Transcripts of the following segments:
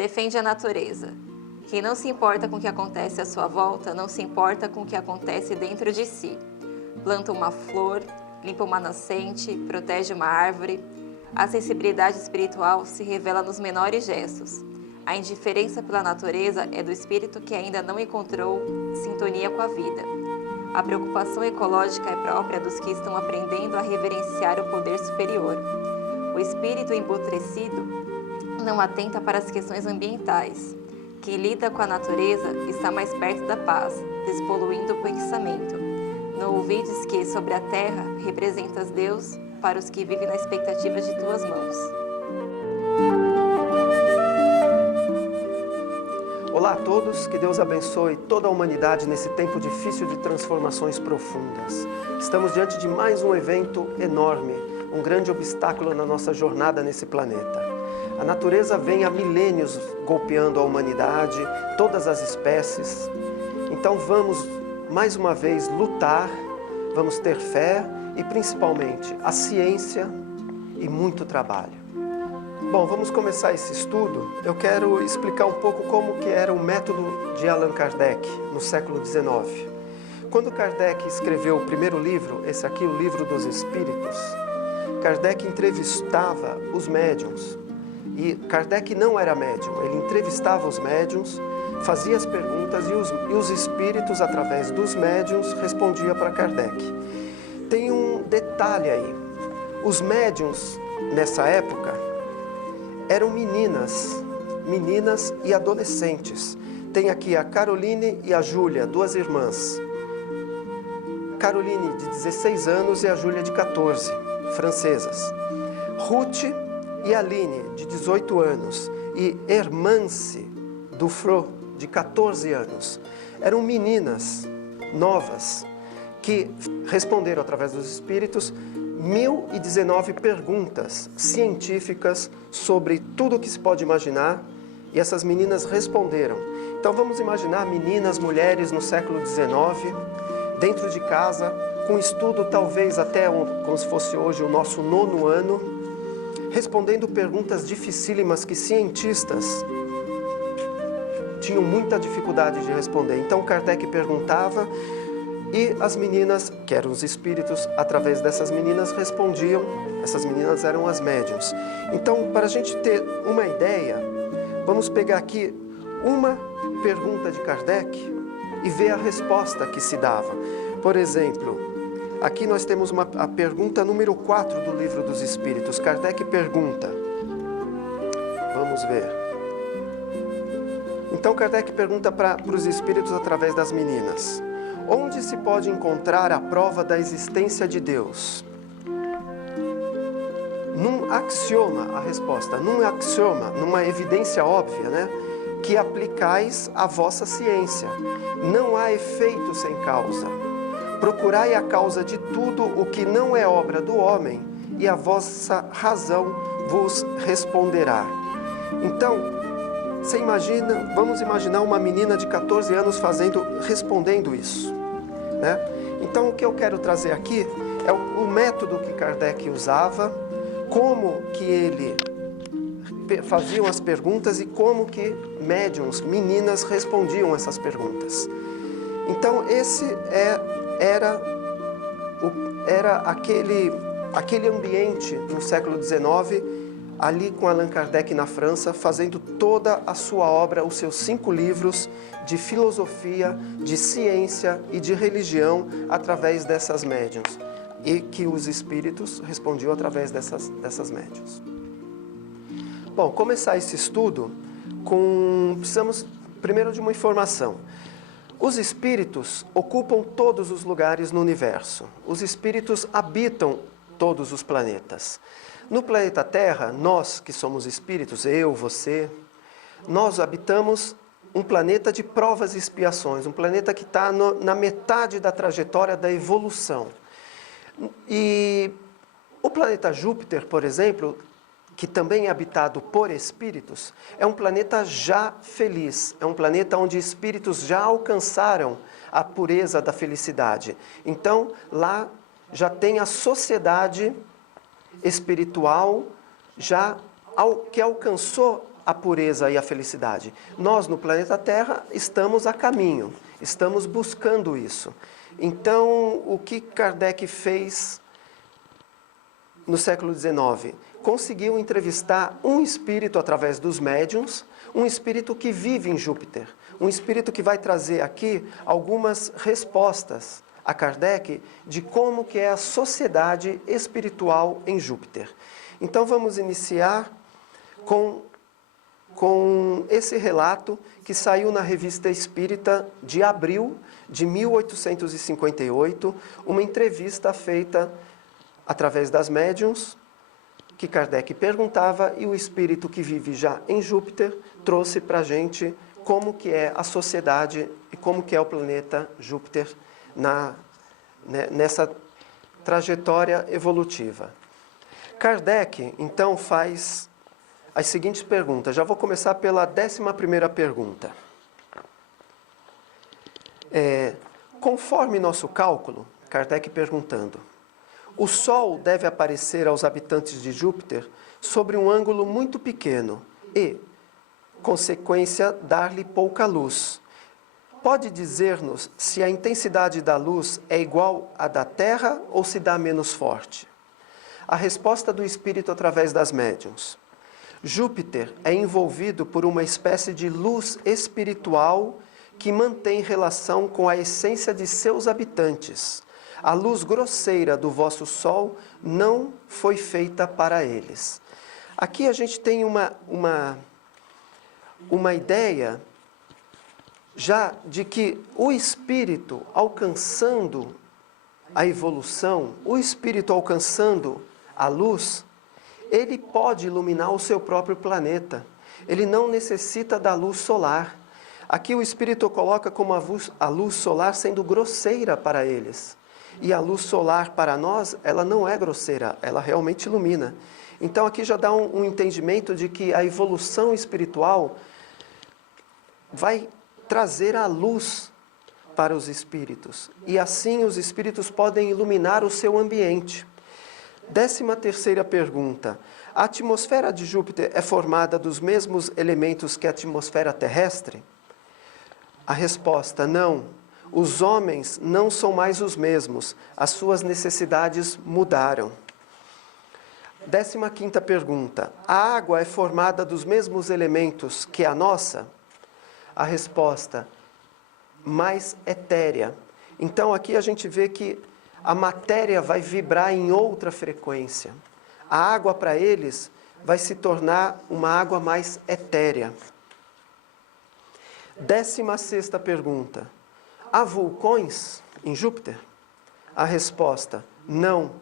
defende a natureza. Quem não se importa com o que acontece à sua volta, não se importa com o que acontece dentro de si. Planta uma flor, limpa uma nascente, protege uma árvore. A sensibilidade espiritual se revela nos menores gestos. A indiferença pela natureza é do espírito que ainda não encontrou sintonia com a vida. A preocupação ecológica é própria dos que estão aprendendo a reverenciar o poder superior. O espírito embutrecido não atenta para as questões ambientais. Quem lida com a natureza está mais perto da paz, despoluindo o pensamento. Não ouvides que, sobre a terra, representas Deus para os que vivem na expectativa de tuas mãos. Olá a todos, que Deus abençoe toda a humanidade nesse tempo difícil de transformações profundas. Estamos diante de mais um evento enorme, um grande obstáculo na nossa jornada nesse planeta. A natureza vem há milênios golpeando a humanidade, todas as espécies. Então vamos, mais uma vez, lutar, vamos ter fé e, principalmente, a ciência e muito trabalho. Bom, vamos começar esse estudo. Eu quero explicar um pouco como que era o método de Allan Kardec no século XIX. Quando Kardec escreveu o primeiro livro, esse aqui, o Livro dos Espíritos, Kardec entrevistava os médiuns. E Kardec não era médium, ele entrevistava os médiuns, fazia as perguntas e os espíritos, através dos médiuns, respondiam para Kardec. Tem um detalhe aí. Os médiuns, nessa época, eram meninas e adolescentes. Tem aqui a Caroline e a Júlia, duas irmãs. Caroline, de 16 anos, e a Júlia, de 14, francesas. Ruth e Aline, de 18 anos, e Hermance Dufresne, de 14 anos. Eram meninas novas que responderam, através dos espíritos, 1019 perguntas científicas sobre tudo o que se pode imaginar, e essas meninas responderam. Então vamos imaginar meninas, mulheres no século XIX, dentro de casa, com estudo talvez até como se fosse hoje o nosso 9º ano, respondendo perguntas dificílimas que cientistas tinham muita dificuldade de responder. Então Kardec perguntava e as meninas, que eram os espíritos, através dessas meninas respondiam. Essas meninas eram as médiuns. Então, para a gente ter uma ideia, vamos pegar aqui uma pergunta de Kardec e ver a resposta que se dava. Por exemplo, aqui nós temos a pergunta número 4 do Livro dos Espíritos. Kardec pergunta. Vamos ver. Então Kardec pergunta para os espíritos através das meninas: onde se pode encontrar a prova da existência de Deus? Num axioma, a resposta, num axioma, numa evidência óbvia, né? Que aplicais à vossa ciência. Não há efeito sem causa. Procurai a causa de tudo o que não é obra do homem, e a vossa razão vos responderá. Então, você imagina, vamos imaginar uma menina de 14 anos respondendo isso, né? Então, o que eu quero trazer aqui é o método que Kardec usava, como que ele faziam as perguntas e como que médiuns, meninas, respondiam essas perguntas. Então, esse era aquele ambiente no século XIX, ali com Allan Kardec na França, fazendo toda a sua obra, os seus 5 livros de filosofia, de ciência e de religião, através dessas médiuns, e que os espíritos respondiam através dessas médiuns. Bom, começar esse estudo precisamos primeiro de uma informação. Os espíritos ocupam todos os lugares no universo. Os espíritos habitam todos os planetas. No planeta Terra, nós que somos espíritos, eu, você, nós habitamos um planeta de provas e expiações, um planeta que está na metade da trajetória da evolução. E o planeta Júpiter, por exemplo, que também é habitado por espíritos, é um planeta já feliz, é um planeta onde espíritos já alcançaram a pureza da felicidade. Então, lá já tem a sociedade espiritual que alcançou a pureza e a felicidade. Nós, no planeta Terra, estamos a caminho, estamos buscando isso. Então, o que Kardec fez no século XIX? Conseguiu entrevistar um espírito através dos médiuns, um espírito que vive em Júpiter, um espírito que vai trazer aqui algumas respostas a Kardec de como que é a sociedade espiritual em Júpiter. Então vamos iniciar com esse relato que saiu na Revista Espírita de abril de 1858, uma entrevista feita através das médiuns, que Kardec perguntava, e o espírito que vive já em Júpiter trouxe para a gente como que é a sociedade e como que é o planeta Júpiter nessa trajetória evolutiva. Kardec, então, faz as seguintes perguntas. Já vou começar pela 11ª pergunta. Conforme nosso cálculo, Kardec perguntando, o Sol deve aparecer aos habitantes de Júpiter sobre um ângulo muito pequeno e, consequência, dar-lhe pouca luz. Pode dizer-nos se a intensidade da luz é igual à da Terra ou se dá menos forte? A resposta do espírito através das médiuns. Júpiter é envolvido por uma espécie de luz espiritual que mantém relação com a essência de seus habitantes. A luz grosseira do vosso Sol não foi feita para eles. Aqui a gente tem uma ideia já de que o espírito alcançando a evolução, o espírito alcançando a luz, ele pode iluminar o seu próprio planeta. Ele não necessita da luz solar. Aqui o espírito coloca como a luz solar sendo grosseira para eles. E a luz solar para nós, ela não é grosseira, ela realmente ilumina. Então aqui já dá um entendimento de que a evolução espiritual vai trazer a luz para os espíritos. E assim os espíritos podem iluminar o seu ambiente. 13ª pergunta. A atmosfera de Júpiter é formada dos mesmos elementos que a atmosfera terrestre? A resposta, não. Os homens não são mais os mesmos. As suas necessidades mudaram. 15ª pergunta. A água é formada dos mesmos elementos que a nossa? A resposta, mais etérea. Então aqui a gente vê que a matéria vai vibrar em outra frequência. A água para eles vai se tornar uma água mais etérea. 16ª pergunta. Há vulcões em Júpiter? A resposta, não.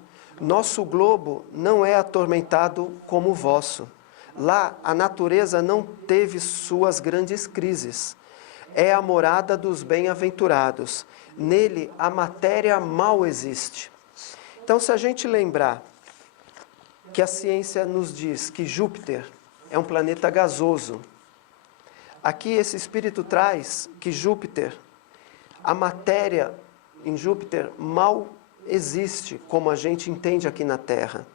Nosso globo não é atormentado como o vosso. Lá a natureza não teve suas grandes crises. É a morada dos bem-aventurados. Nele a matéria mal existe. Então, se a gente lembrar que a ciência nos diz que Júpiter é um planeta gasoso, aqui esse espírito traz que Júpiter, a matéria em Júpiter mal existe como a gente entende aqui na Terra.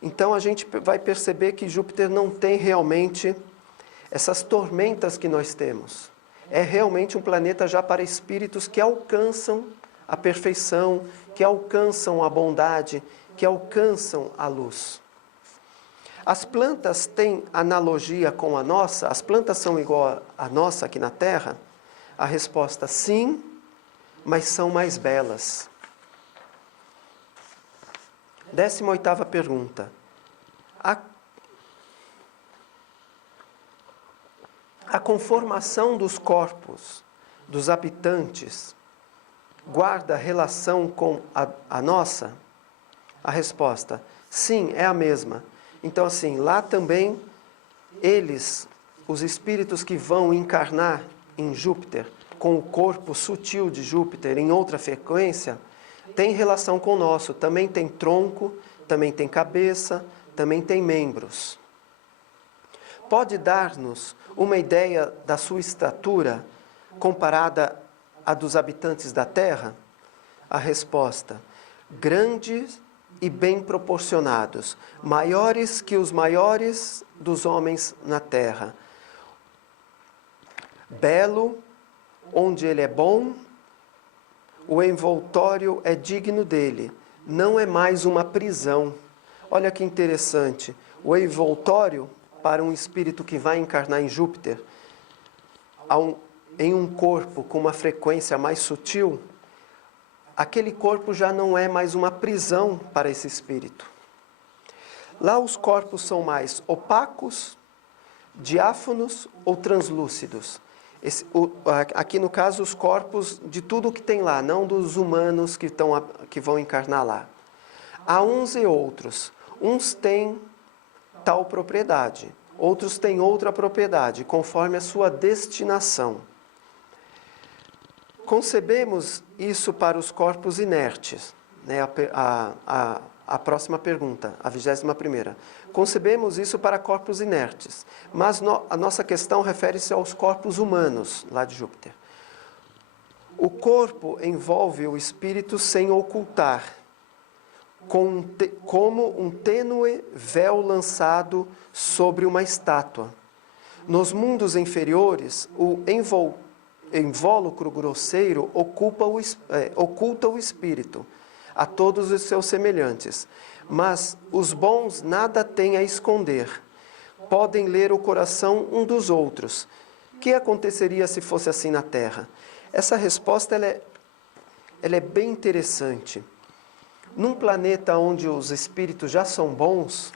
Então a gente vai perceber que Júpiter não tem realmente essas tormentas que nós temos. É realmente um planeta já para espíritos que alcançam a perfeição, que alcançam a bondade, que alcançam a luz. As plantas têm analogia com a nossa? As plantas são igual a nossa aqui na Terra? A resposta, sim, mas são mais belas. 18ª pergunta. A conformação dos corpos dos habitantes guarda relação com a nossa? A resposta, sim, é a mesma. Então, assim, lá também, eles, os espíritos que vão encarnar em Júpiter, com o corpo sutil de Júpiter em outra frequência, tem relação com o nosso. Também tem tronco, também tem cabeça, também tem membros. Pode dar-nos uma ideia da sua estatura comparada à dos habitantes da Terra? A resposta, grande e bem proporcionados, maiores que os maiores dos homens na terra. Belo, onde ele é bom, o envoltório é digno dele, não é mais uma prisão. Olha que interessante, o envoltório para um espírito que vai encarnar em Júpiter, em um corpo com uma frequência mais sutil, aquele corpo já não é mais uma prisão para esse espírito. Lá os corpos são mais opacos, diáfanos ou translúcidos. Aqui no caso os corpos de tudo que tem lá, não dos humanos que vão encarnar lá. Há uns e outros. Uns têm tal propriedade, outros têm outra propriedade, conforme a sua destinação. Concebemos isso para os corpos inertes, né? A próxima pergunta, a 21ª. Concebemos isso para corpos inertes, mas a nossa questão refere-se aos corpos humanos, lá de Júpiter. O corpo envolve o espírito sem ocultar, como um tênue véu lançado sobre uma estátua. Nos mundos inferiores, o invólucro grosseiro oculta o espírito a todos os seus semelhantes, mas os bons nada têm a esconder. Podem ler o coração um dos outros. O que aconteceria se fosse assim na Terra? Essa resposta ela é bem interessante. Num planeta onde os espíritos já são bons,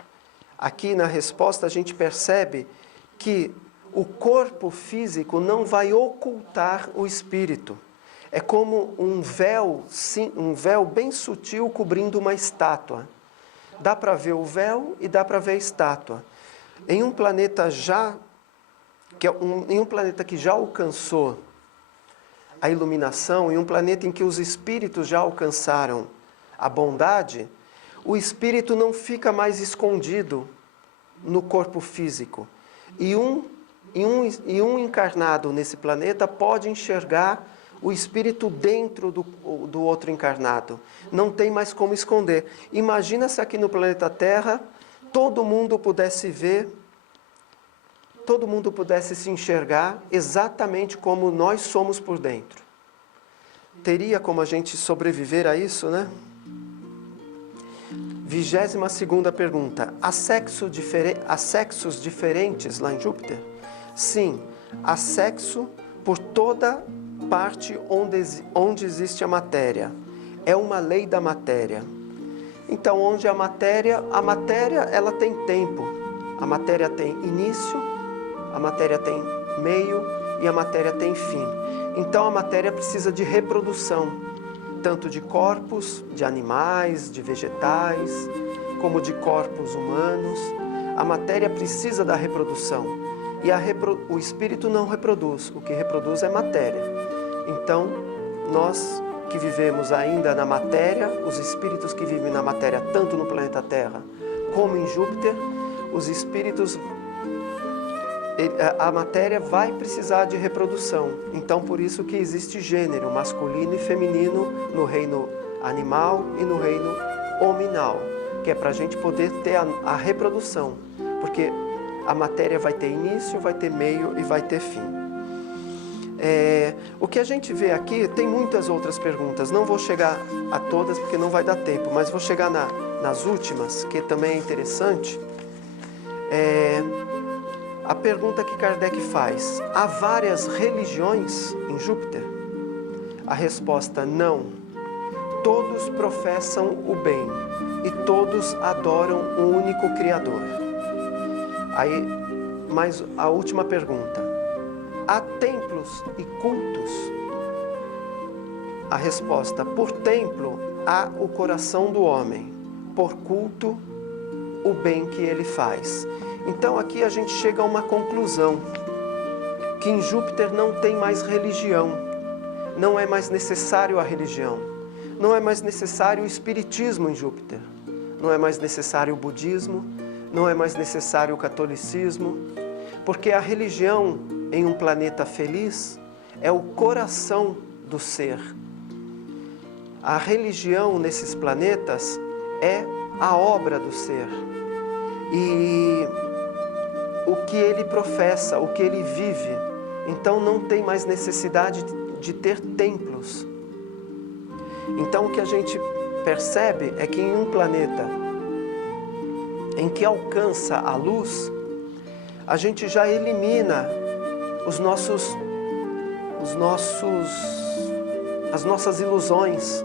aqui na resposta a gente percebe que o corpo físico não vai ocultar o espírito. É como um véu bem sutil cobrindo uma estátua. Dá para ver o véu e dá para ver a estátua. Em um planeta que já alcançou a iluminação, em um planeta em que os espíritos já alcançaram a bondade, o espírito não fica mais escondido no corpo físico. E um encarnado nesse planeta pode enxergar o espírito dentro do outro encarnado. Não tem mais como esconder. Imagina se aqui no planeta Terra todo mundo pudesse ver, todo mundo pudesse se enxergar exatamente como nós somos por dentro. Teria como a gente sobreviver a isso, né? 22ª pergunta. Há sexos diferentes lá em Júpiter? Sim, há sexo por toda parte onde existe a matéria. É uma lei da matéria. Então, onde a matéria ela tem tempo. A matéria tem início, a matéria tem meio e a matéria tem fim. Então, a matéria precisa de reprodução, tanto de corpos, de animais, de vegetais, como de corpos humanos. A matéria precisa da reprodução. E o espírito não reproduz, o que reproduz é matéria. Então, nós que vivemos ainda na matéria, os espíritos que vivem na matéria, tanto no planeta Terra como em Júpiter, os espíritos, a matéria vai precisar de reprodução. Então, por isso que existe gênero masculino e feminino no reino animal e no reino hominal, que é para a gente poder ter a reprodução, porque a matéria vai ter início, vai ter meio e vai ter fim. O que a gente vê aqui, tem muitas outras perguntas, não vou chegar a todas porque não vai dar tempo, mas vou chegar nas últimas, que também é interessante. A pergunta que Kardec faz: há várias religiões em Júpiter? A resposta: não. Todos professam o bem e todos adoram o único Criador. Aí, mais a última pergunta: há templos e cultos? A resposta: por templo há o coração do homem, por culto o bem que ele faz. Então aqui a gente chega a uma conclusão, que em Júpiter não tem mais religião, não é mais necessário a religião, não é mais necessário o espiritismo em Júpiter, não é mais necessário o budismo, não é mais necessário o catolicismo, porque a religião em um planeta feliz é o coração do ser. A religião nesses planetas é a obra do ser. E o que ele professa, o que ele vive, então não tem mais necessidade de ter templos. Então o que a gente percebe é que em um planeta em que alcança a luz, a gente já elimina as nossas ilusões,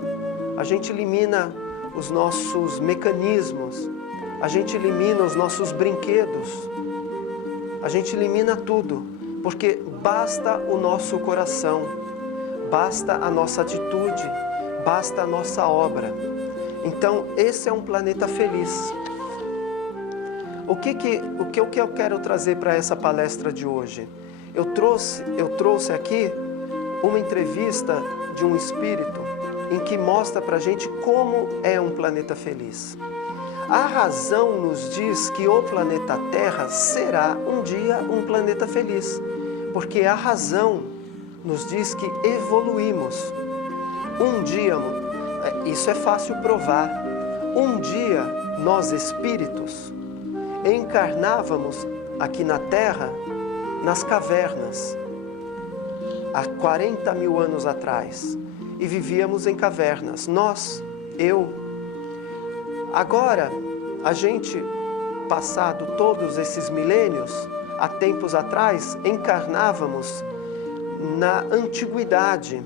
a gente elimina os nossos mecanismos, a gente elimina os nossos brinquedos, a gente elimina tudo, porque basta o nosso coração, basta a nossa atitude, basta a nossa obra. Então, esse é um planeta feliz. O que eu quero trazer para essa palestra de hoje? Eu trouxe aqui uma entrevista de um espírito em que mostra para a gente como é um planeta feliz. A razão nos diz que o planeta Terra será um dia um planeta feliz, porque a razão nos diz que evoluímos. Um dia, isso é fácil provar, um dia nós espíritos encarnávamos aqui na Terra, nas cavernas, há 40 mil anos atrás, e vivíamos em cavernas, eu. Agora, a gente, passado todos esses milênios, há tempos atrás, encarnávamos na antiguidade,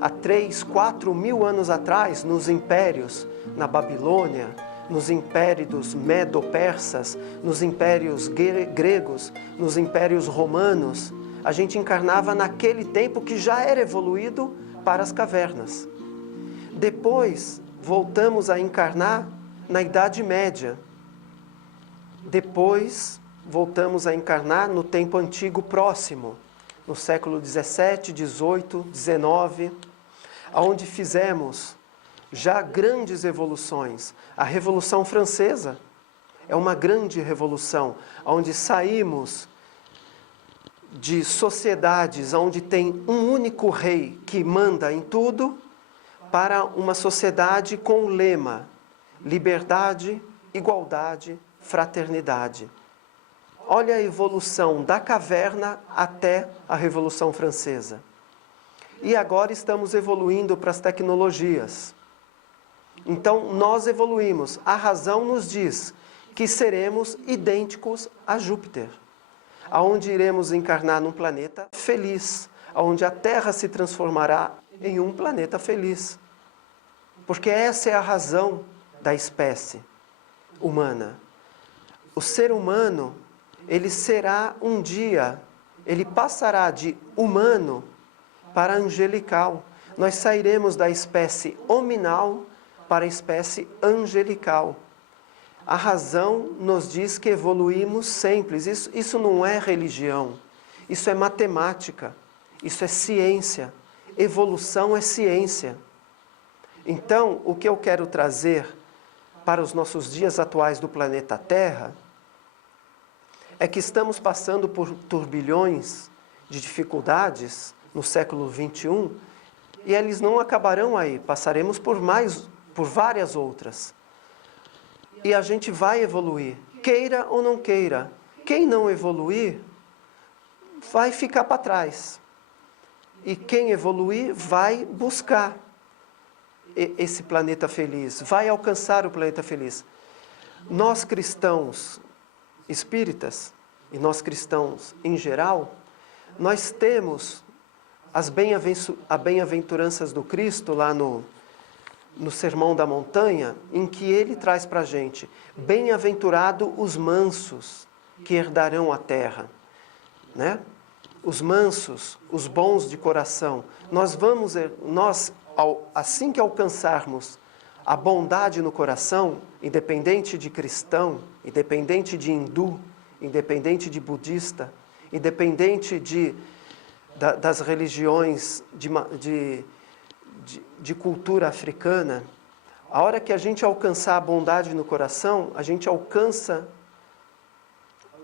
há 3, 4 mil anos atrás, nos impérios, na Babilônia, nos impérios medo-persas, nos impérios gregos, nos impérios romanos. A gente encarnava naquele tempo que já era evoluído para as cavernas. Depois, voltamos a encarnar na Idade Média. Depois, voltamos a encarnar no tempo antigo próximo, no século 17, 18, 19, onde fizemos já grandes evoluções. A Revolução Francesa é uma grande revolução, onde saímos de sociedades onde tem um único rei que manda em tudo, para uma sociedade com o lema liberdade, igualdade, fraternidade. Olha a evolução da caverna até a Revolução Francesa. E agora estamos evoluindo para as tecnologias. Então, nós evoluímos. A razão nos diz que seremos idênticos a Júpiter, aonde iremos encarnar num planeta feliz, onde a Terra se transformará em um planeta feliz. Porque essa é a razão da espécie humana. O ser humano, ele será um dia, ele passará de humano para angelical. Nós sairemos da espécie hominal para a espécie angelical. A razão nos diz que evoluímos sempre. Isso não é religião, isso é matemática, isso é ciência. Evolução é ciência. Então, o que eu quero trazer para os nossos dias atuais do planeta Terra é que estamos passando por turbilhões de dificuldades no século XXI e eles não acabarão aí, passaremos por várias outras. E a gente vai evoluir, queira ou não queira. Quem não evoluir vai ficar para trás. E quem evoluir vai buscar esse planeta feliz, vai alcançar o planeta feliz. Nós cristãos espíritas, e nós cristãos em geral, nós temos as bem-aventuranças do Cristo lá no Sermão da Montanha, em que ele traz para a gente: bem-aventurado os mansos, que herdarão a terra. Né? Os mansos, os bons de coração. Assim que alcançarmos a bondade no coração, independente de cristão, independente de hindu, independente de budista, independente das religiões de cultura africana, a hora que a gente alcançar a bondade no coração, a gente alcança,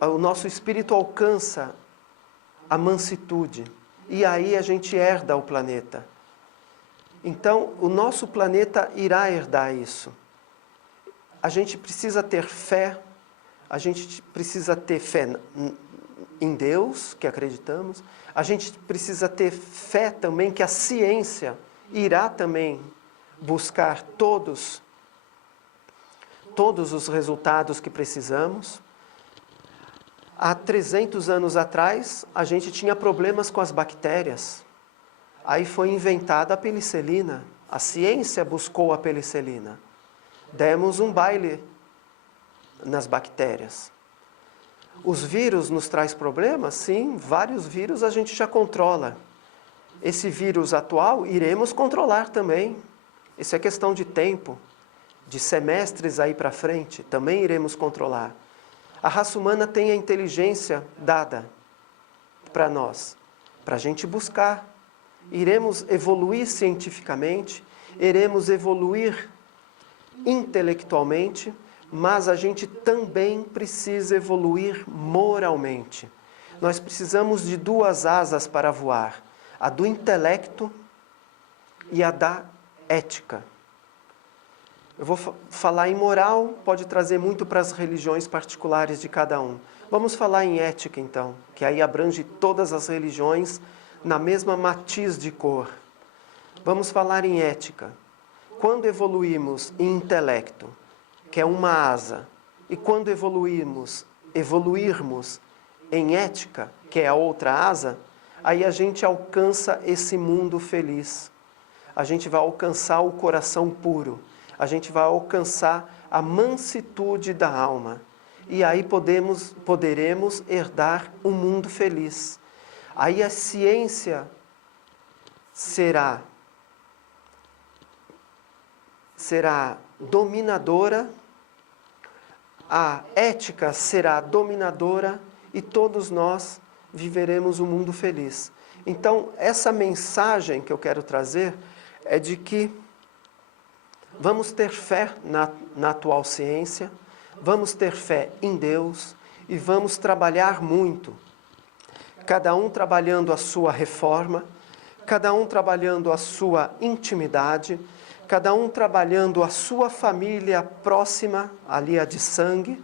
o nosso espírito alcança a mansitude. E aí a gente herda o planeta. Então, o nosso planeta irá herdar isso. a gente precisa ter fé, a gente precisa ter fé em Deus, que acreditamos, a gente precisa ter fé também que a ciência irá também buscar todos os resultados que precisamos. Há 300 anos atrás, a gente tinha problemas com as bactérias. Aí foi inventada a penicilina. A ciência buscou a penicilina. Demos um baile nas bactérias. Os vírus nos traz problemas? Sim, vários vírus a gente já controla. Esse vírus atual iremos controlar também. Isso é questão de tempo, de semestres aí para frente, também iremos controlar. A raça humana tem a inteligência dada para nós, para a gente buscar. Iremos evoluir cientificamente, iremos evoluir intelectualmente, mas a gente também precisa evoluir moralmente. Nós precisamos de duas asas para voar, a do intelecto e a da ética. Eu vou falar em moral, pode trazer muito para as religiões particulares de cada um. Vamos falar em ética, então, que aí abrange todas as religiões na mesma matiz de cor. Vamos falar em ética. Quando evoluímos em intelecto, que é uma asa, e quando evoluirmos em ética, que é a outra asa, aí a gente alcança esse mundo feliz. A gente vai alcançar o coração puro. A gente vai alcançar a mansitude da alma. E aí poderemos herdar um mundo feliz. Aí a ciência será dominadora, a ética será dominadora e todos nós viveremos um mundo feliz. Então, essa mensagem que eu quero trazer é de que vamos ter fé na atual ciência, vamos ter fé em Deus e vamos trabalhar muito. Cada um trabalhando a sua reforma, cada um trabalhando a sua intimidade, cada um trabalhando a sua família próxima, ali a de sangue,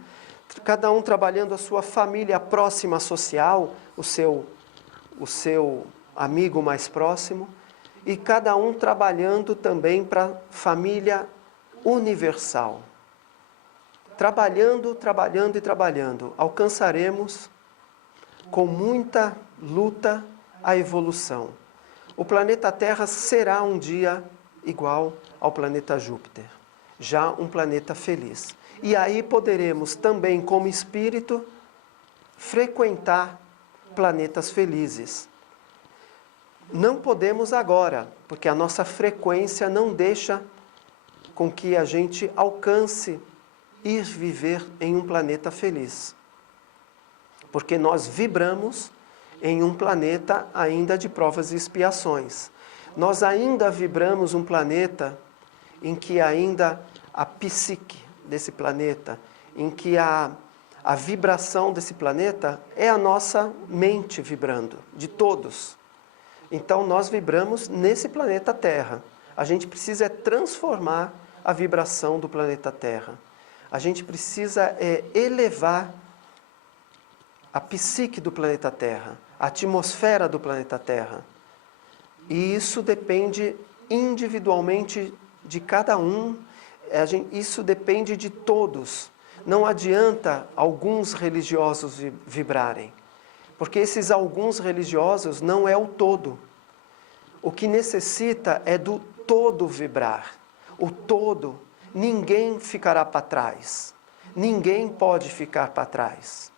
cada um trabalhando a sua família próxima social, o seu amigo mais próximo, e cada um trabalhando também para a família universal. Trabalhando, trabalhando e trabalhando, alcançaremos com muita luta a evolução. O planeta Terra será um dia igual ao planeta Júpiter, já um planeta feliz. E aí poderemos também, como espírito, frequentar planetas felizes. Não podemos agora, porque a nossa frequência não deixa com que a gente alcance ir viver em um planeta feliz. Porque nós vibramos em um planeta ainda de provas e expiações. Nós ainda vibramos um planeta em que ainda a psique desse planeta, em que a vibração desse planeta é a nossa mente vibrando, de todos. Então, nós vibramos nesse planeta Terra. A gente precisa transformar a vibração do planeta Terra. A gente precisa elevar a psique do planeta Terra, a atmosfera do planeta Terra. E isso depende individualmente de cada um, isso depende de todos. Não adianta alguns religiosos vibrarem. Porque esses alguns religiosos não é o todo. O que necessita é do todo vibrar. O todo, ninguém ficará para trás. Ninguém pode ficar para trás.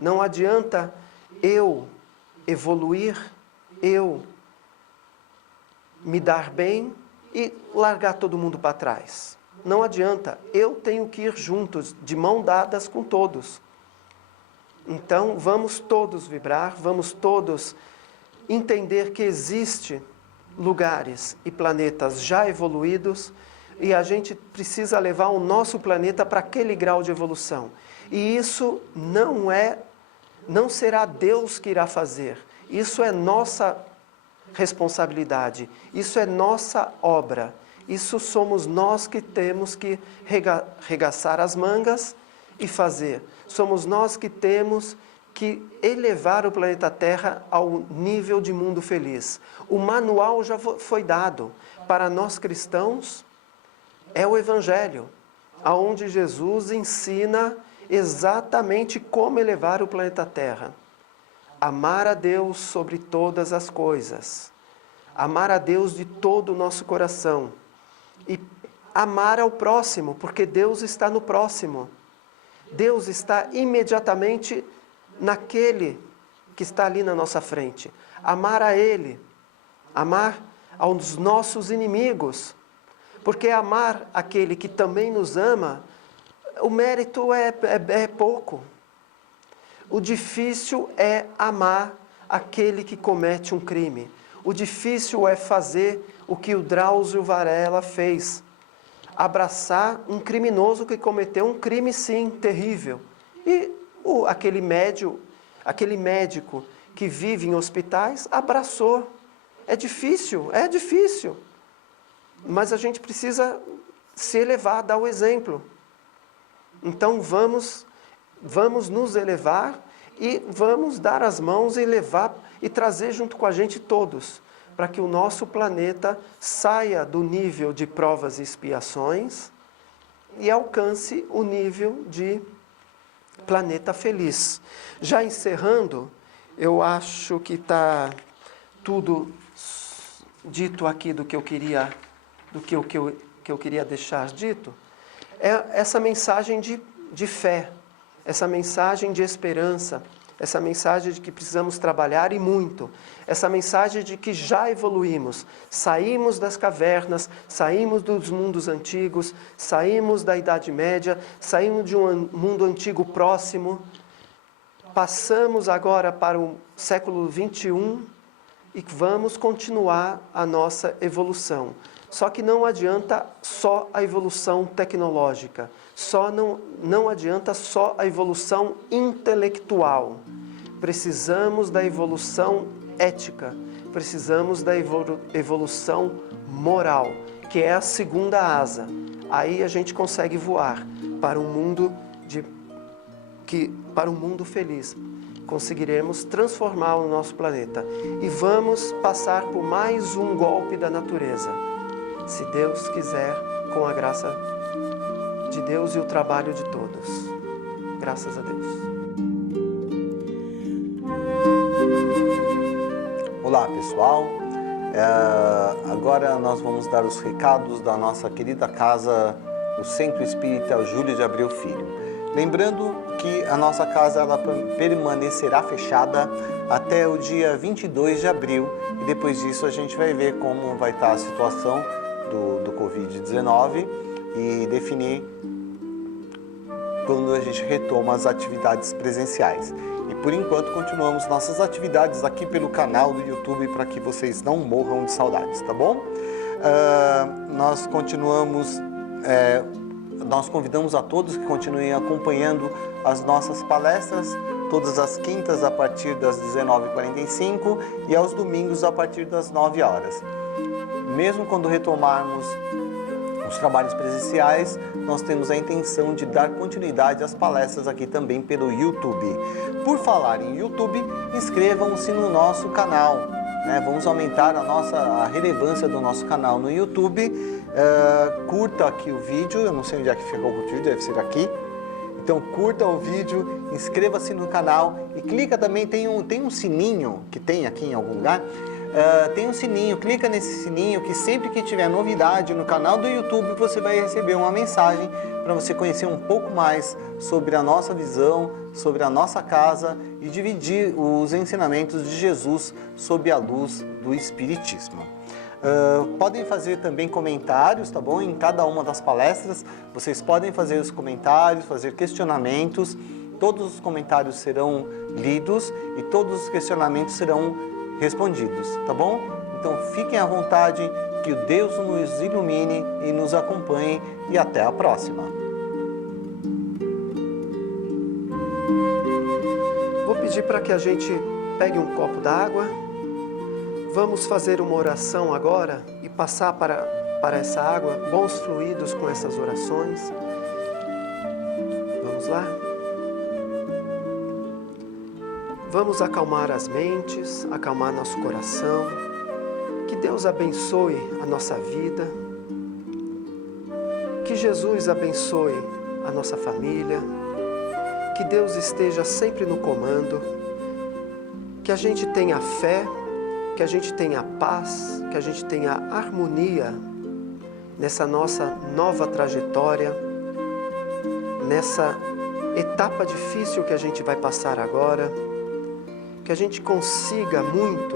Não adianta eu evoluir, eu me dar bem e largar todo mundo para trás. Não adianta, eu tenho que ir juntos, de mão dadas com todos. Então, vamos todos vibrar, vamos todos entender que existem lugares e planetas já evoluídos e a gente precisa levar o nosso planeta para aquele grau de evolução. E isso não será Deus que irá fazer. Isso é nossa responsabilidade, isso é nossa obra. Isso somos nós que temos que regaçar as mangas e fazer. Somos nós que temos que elevar o planeta Terra ao nível de mundo feliz. O manual já foi dado. Para nós cristãos, é o Evangelho, onde Jesus ensina exatamente como elevar o planeta Terra. Amar a Deus sobre todas as coisas. Amar a Deus de todo o nosso coração. E amar ao próximo, porque Deus está no próximo. Deus está imediatamente naquele que está ali na nossa frente. Amar a Ele. Amar aos nossos inimigos. Porque amar aquele que também nos ama, o mérito é pouco. O difícil é amar aquele que comete um crime. O difícil é fazer o que o Drauzio Varela fez. Abraçar um criminoso que cometeu um crime, sim, terrível. E aquele médico que vive em hospitais abraçou. É difícil. Mas a gente precisa se elevar, dar o exemplo. Então vamos nos elevar e vamos dar as mãos e levar e trazer junto com a gente todos, para que o nosso planeta saia do nível de provas e expiações e alcance o nível de planeta feliz. Já encerrando, eu acho que está tudo dito aqui do que eu queria deixar dito, é essa mensagem de fé, essa mensagem de esperança, essa mensagem de que precisamos trabalhar e muito, essa mensagem de que já evoluímos, saímos das cavernas, saímos dos mundos antigos, saímos da Idade Média, saímos de um mundo antigo próximo, passamos agora para o século XXI e vamos continuar a nossa evolução. Só que não adianta só a evolução tecnológica, não adianta só a evolução intelectual. Precisamos da evolução ética, precisamos da evolução moral, que é a segunda asa. Aí a gente consegue voar para um mundo feliz. Conseguiremos transformar o nosso planeta e vamos passar por mais um golpe da natureza. Se Deus quiser, com a graça de Deus e o trabalho de todos. Graças a Deus. Olá, pessoal. Agora nós vamos dar os recados da nossa querida casa, o Centro Espírita Júlio de Abreu Filho. Lembrando que a nossa casa ela permanecerá fechada até o dia 22 de abril e depois disso a gente vai ver como vai estar a situação do Covid-19 e definir quando a gente retoma as atividades presenciais. E por enquanto continuamos nossas atividades aqui pelo canal do YouTube para que vocês não morram de saudades, tá bom? Nós convidamos a todos que continuem acompanhando as nossas palestras, todas as quintas a partir das 19h45 e aos domingos a partir das 9 horas. Mesmo quando retomarmos os trabalhos presenciais, nós temos a intenção de dar continuidade às palestras aqui também pelo YouTube. Por falar em YouTube, inscrevam-se no nosso canal. Vamos aumentar a relevância do nosso canal no YouTube. Curta aqui o vídeo, eu não sei onde é que ficou o vídeo, deve ser aqui. Então curta o vídeo, inscreva-se no canal e clica também, tem um sininho que tem aqui em algum lugar. Tem um sininho, clica nesse sininho que sempre que tiver novidade no canal do YouTube você vai receber uma mensagem para você conhecer um pouco mais sobre a nossa visão, sobre a nossa casa e dividir os ensinamentos de Jesus sob a luz do Espiritismo. Podem fazer também comentários, tá bom? Em cada uma das palestras, vocês podem fazer os comentários, fazer questionamentos. Todos os comentários serão lidos e todos os questionamentos serão respondidos, tá bom? Então fiquem à vontade, que o Deus nos ilumine e nos acompanhe e até a próxima. Vou pedir para que a gente pegue um copo d'água. Vamos fazer uma oração agora e passar para para essa água, bons fluidos com essas orações. Vamos lá? Vamos acalmar as mentes, acalmar nosso coração. Que Deus abençoe a nossa vida. Que Jesus abençoe a nossa família. Que Deus esteja sempre no comando. Que a gente tenha fé, que a gente tenha paz, que a gente tenha harmonia nessa nossa nova trajetória, nessa etapa difícil que a gente vai passar agora. Que a gente consiga muito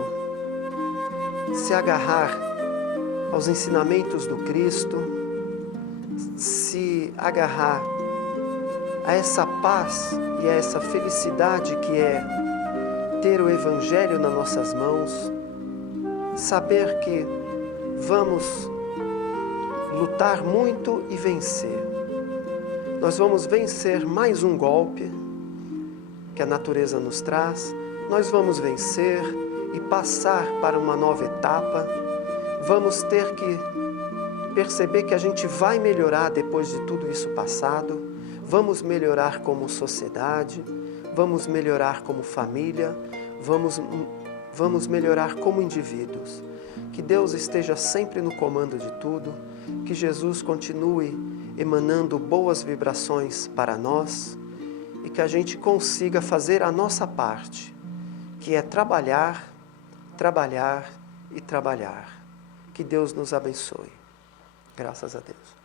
se agarrar aos ensinamentos do Cristo, se agarrar a essa paz e a essa felicidade que é ter o Evangelho nas nossas mãos, saber que vamos lutar muito e vencer. Nós vamos vencer mais um golpe que a natureza nos traz. Nós vamos vencer e passar para uma nova etapa. Vamos ter que perceber que a gente vai melhorar depois de tudo isso passado. Vamos melhorar como sociedade, vamos melhorar como família, vamos melhorar como indivíduos. Que Deus esteja sempre no comando de tudo, que Jesus continue emanando boas vibrações para nós e que a gente consiga fazer a nossa parte, que é trabalhar, trabalhar e trabalhar. Que Deus nos abençoe. Graças a Deus.